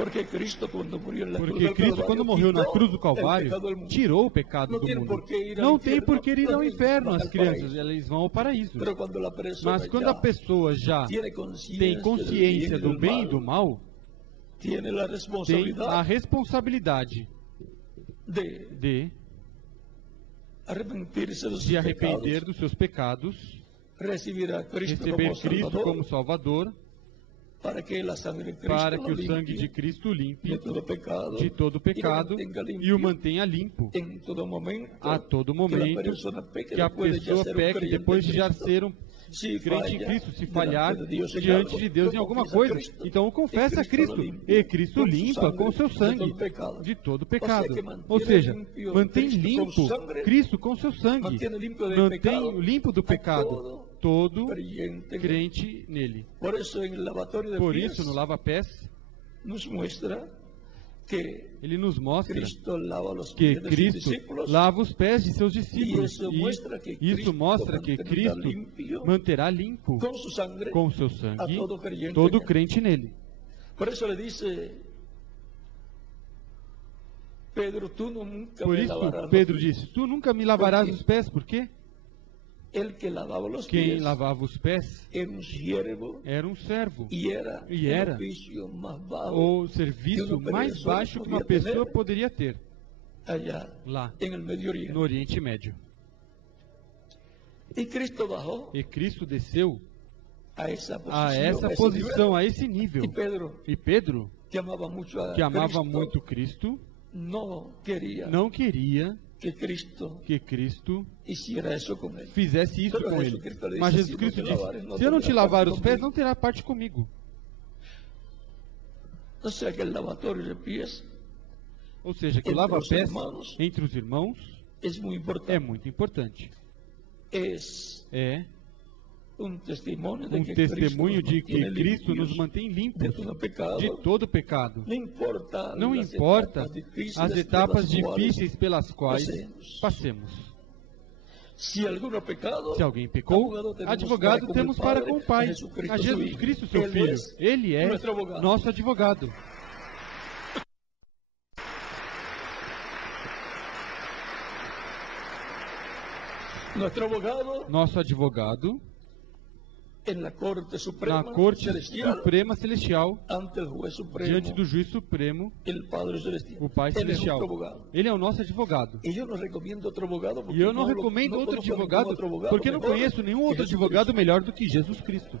Porque Cristo, quando morreu na cruz do Calvário, tirou o pecado do mundo. Não tem por que ir ao inferno as crianças, elas vão ao paraíso. Mas quando a pessoa já tem consciência do bem e do mal, tem a responsabilidade de se arrepender dos seus pecados, receber Cristo como Salvador, para que o sangue de Cristo limpe de todo pecado e o mantenha limpo a todo momento que a pessoa peque depois de já ser um crente em Cristo, se falhar diante de Deus em alguma coisa. Então confessa a Cristo, e Cristo limpa com o seu sangue de todo pecado. Ou seja, mantém limpo Cristo com o seu sangue, mantém limpo do pecado todo crente nele. Por isso, no lava-pés, ele nos mostra que Cristo lava os pés de seus discípulos. E isso mostra que Cristo manterá limpo com o seu sangue todo crente nele. Por isso, Pedro disse, tu nunca me lavarás os pés. Por quê? Quem lavava os pés era um servo e era o serviço mais baixo que uma pessoa poderia ter lá no Oriente Médio. E Cristo desceu a essa posição, a esse nível. E Pedro, que amava muito Cristo, não queria que Cristo fizesse isso com ele. Mas Jesus Cristo disse, se eu não te lavar os pés, não terá parte comigo. Ou seja, que o lava-pés entre os irmãos é muito importante. É um testemunho de que Cristo nos mantém limpos de todo pecado. Não importa as etapas difíceis pelas quais passemos. Se alguém pecou, advogado temos para com o Pai, a Jesus Cristo, seu Filho. Ele é nosso advogado. Nosso advogado na Corte Suprema Celestial, diante do Juiz Supremo, o Pai Celestial. Ele é o nosso advogado. E eu não recomendo outro advogado, porque não conheço nenhum outro advogado melhor do que Jesus Cristo.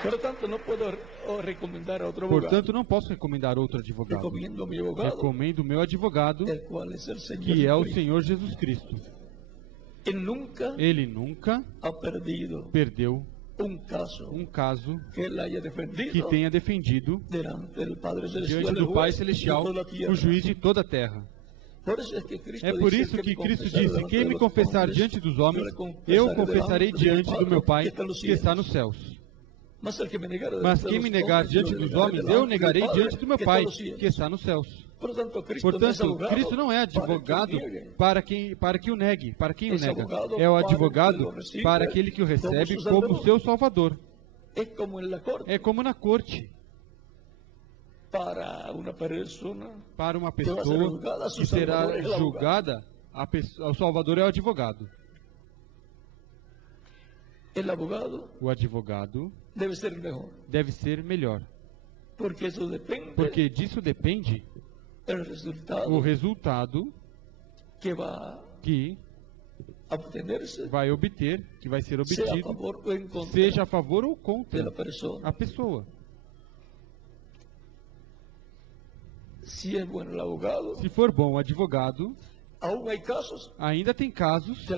Portanto, não posso recomendar outro advogado. Recomendo o meu advogado, que é o Senhor Jesus Cristo. Ele nunca perdeu um caso que tenha defendido diante do Pai Celestial, o juiz de toda a terra. É por isso que Cristo disse, quem me confessar diante dos homens, eu confessarei diante do meu Pai que está nos céus. Mas quem me negar diante dos homens, eu negarei diante do meu Pai, que está nos céus. Portanto, Cristo não é advogado para quem o negue, para quem o nega. É o advogado para aquele que o recebe como seu Salvador. É como na corte. Para uma pessoa que será julgada, o Salvador é o advogado. O advogado deve ser melhor. Porque disso depende o resultado que vai obter, que vai ser obtido, seja a favor ou contra a pessoa. Se for bom o advogado, ainda tem casos de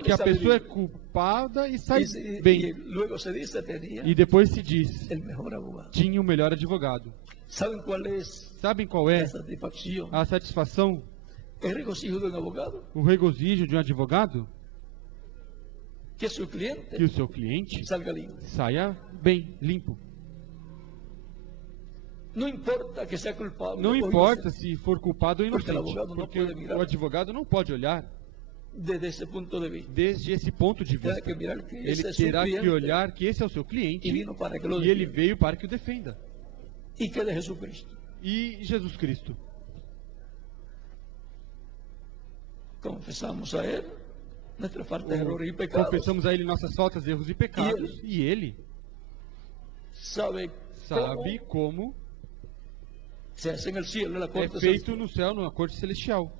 que a pessoa é culpada e sai bem. E depois se diz, tinha o melhor advogado. Sabem qual é a satisfação? O regozijo de um advogado? Que o seu cliente saia bem, limpo. Não importa se for culpado ou inocente, porque o advogado não pode olhar Desde esse ponto de vista, ele terá que olhar que esse é o seu cliente e ele veio para que o defenda. E Jesus Cristo. Confessamos a Ele nossas faltas, erros e pecados. Confessamos a Ele nossas faltas, erros e pecados. E Ele sabe como é feito no céu, na corte celestial.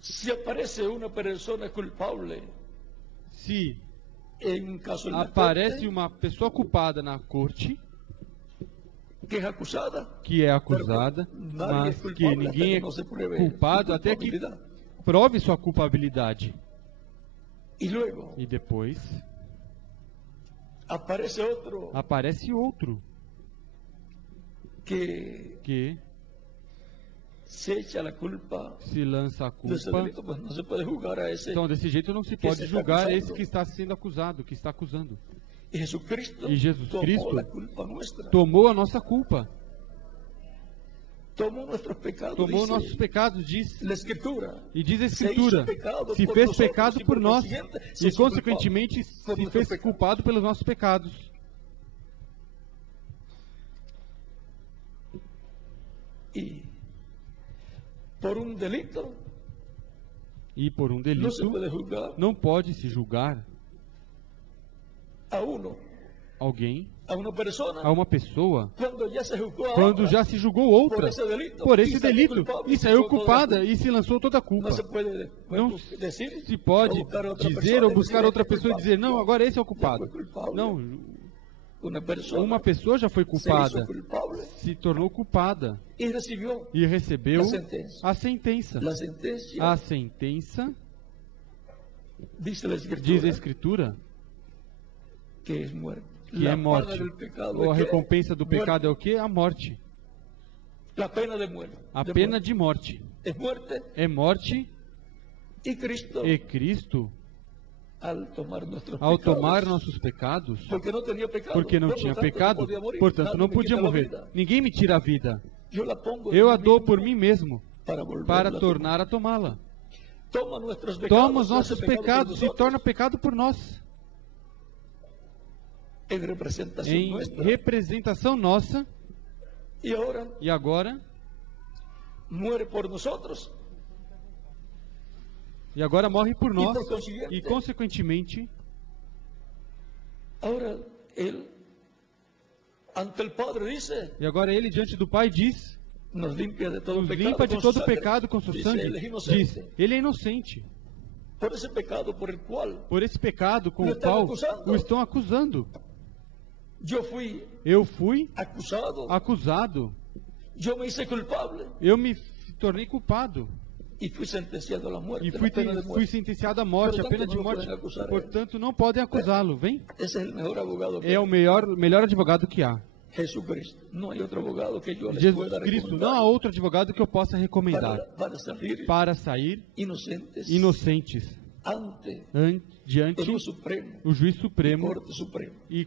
Se aparece uma pessoa culpável, se aparece uma pessoa culpada na corte, que é acusada, mas que ninguém é culpado até que prove sua culpabilidade. E depois aparece outro que se lança a culpa. Então, desse jeito não se pode julgar esse que está sendo acusado, que está acusando. E Jesus Cristo tomou a nossa culpa. Tomou nossos pecados, diz. E diz a Escritura, se fez pecado por nós e consequentemente se fez culpado pelos nossos pecados. E por um delito não pode se julgar alguém, a uma pessoa, quando já se julgou outra por esse delito e saiu culpada e se lançou toda a culpa. Não se pode dizer ou buscar outra pessoa e dizer, não, agora esse é o culpado. Não, uma pessoa já foi culpada, se tornou culpada e recebeu a sentença. A sentença, diz a Escritura, que é morte. Ou a recompensa do pecado é o que? A morte. A pena de morte. É morte. E Cristo, ao tomar nossos pecados, porque não tinha pecado, portanto não podia morrer. Ninguém me tira a vida. Eu a dou por mim mesmo, para tornar a tomá-la. Toma os nossos pecados e torna pecado por nós. Em representação nossa. E agora e agora morre por nós e consequentemente e agora ele diante do Pai diz, nos limpa de todo pecado com seu sangue. Diz, ele é inocente por esse pecado com o qual o estão acusando. Eu fui acusado. Eu me tornei culpado. E fui sentenciado à morte, a pena de morte. Portanto, não podem acusá-lo. Vem? É o melhor advogado que há. Jesus Cristo. Não há outro advogado que eu possa recomendar para sair inocentes diante o juiz supremo e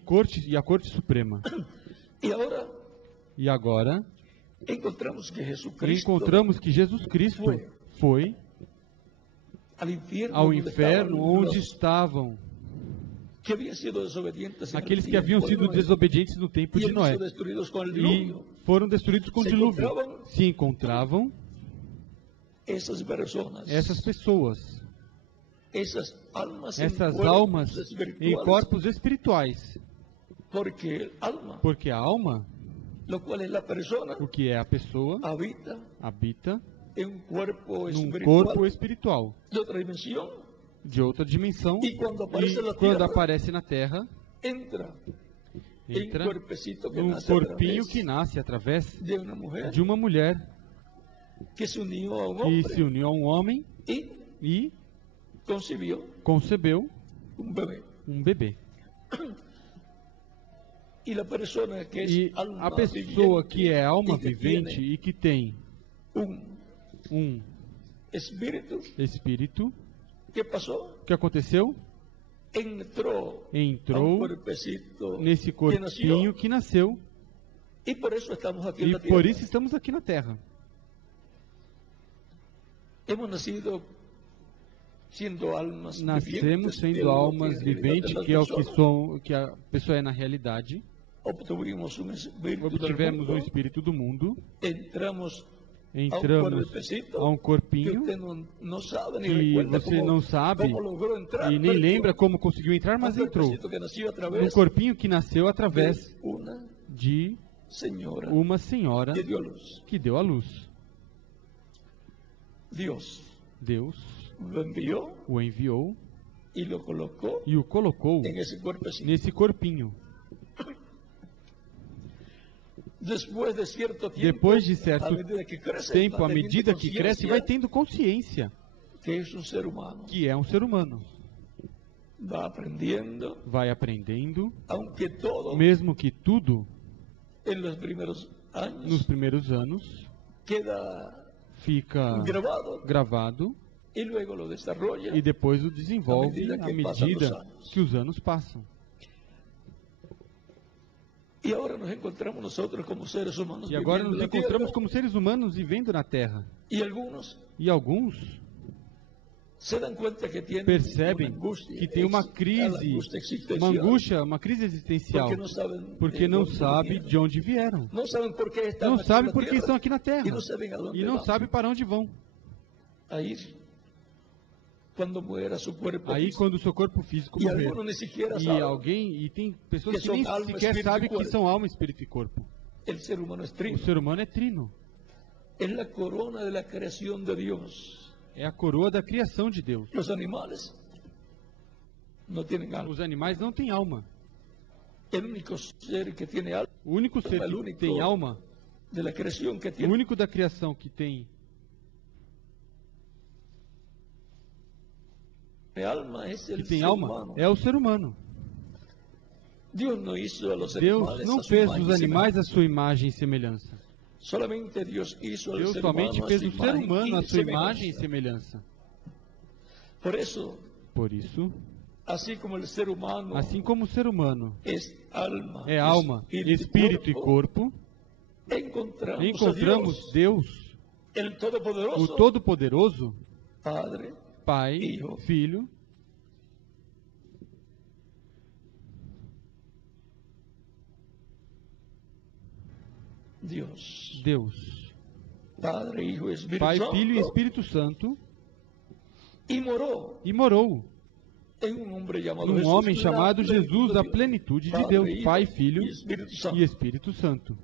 a corte suprema. E agora encontramos que Jesus Cristo foi ao inferno, onde estavam aqueles que haviam sido desobedientes no tempo de Noé e foram destruídos com o dilúvio. Se encontravam essas pessoas, essas almas em corpos espirituais, porque a alma, o que é a pessoa, habita num corpo espiritual de outra dimensão, e quando aparece na Terra, entra num corpinho que nasce através de uma mulher que se uniu a um homem e concebeu um bebê. E a pessoa que é alma vivente e que tem um espírito, que aconteceu? Entrou nesse corpinho que nasceu. E por isso estamos aqui na Terra. Nascemos sendo almas viventes, que é o que a pessoa é na realidade. Obtivemos um espírito do mundo. Entramos a um corpinho que você não sabe e nem lembra como conseguiu entrar, mas entrou. Um corpinho que nasceu através de uma senhora que deu à luz. Deus o enviou e o colocou nesse corpinho. Depois de certo tempo, à medida que cresce, vai tendo consciência que é um ser humano. Vai aprendendo, mesmo que tudo, nos primeiros anos, fica gravado e depois o desenvolve à medida que os anos passam. E agora nos encontramos como seres humanos vivendo na Terra. E alguns percebem que tem uma crise, uma angústia, uma crise existencial, porque não sabem de onde vieram. Não sabem por que estão aqui na Terra. E não sabem para onde vão. Aí quando o seu corpo físico morrer, e tem pessoas que nem sequer sabem que são alma, espírito e corpo. O ser humano é trino. É a coroa da criação de Deus. Os animais não têm alma. O único ser que tem alma, o único da criação que tem alma é o ser humano. Deus não fez os animais à sua imagem e semelhança. Deus somente fez o ser humano à sua imagem e semelhança. Por isso, assim como o ser humano é alma, espírito e corpo, encontramos Deus, o Todo-Poderoso, Pai, Filho, Deus, Pai, Filho e Espírito Santo, e morou num homem chamado Jesus, a plenitude de Deus, Pai, Filho e Espírito Santo.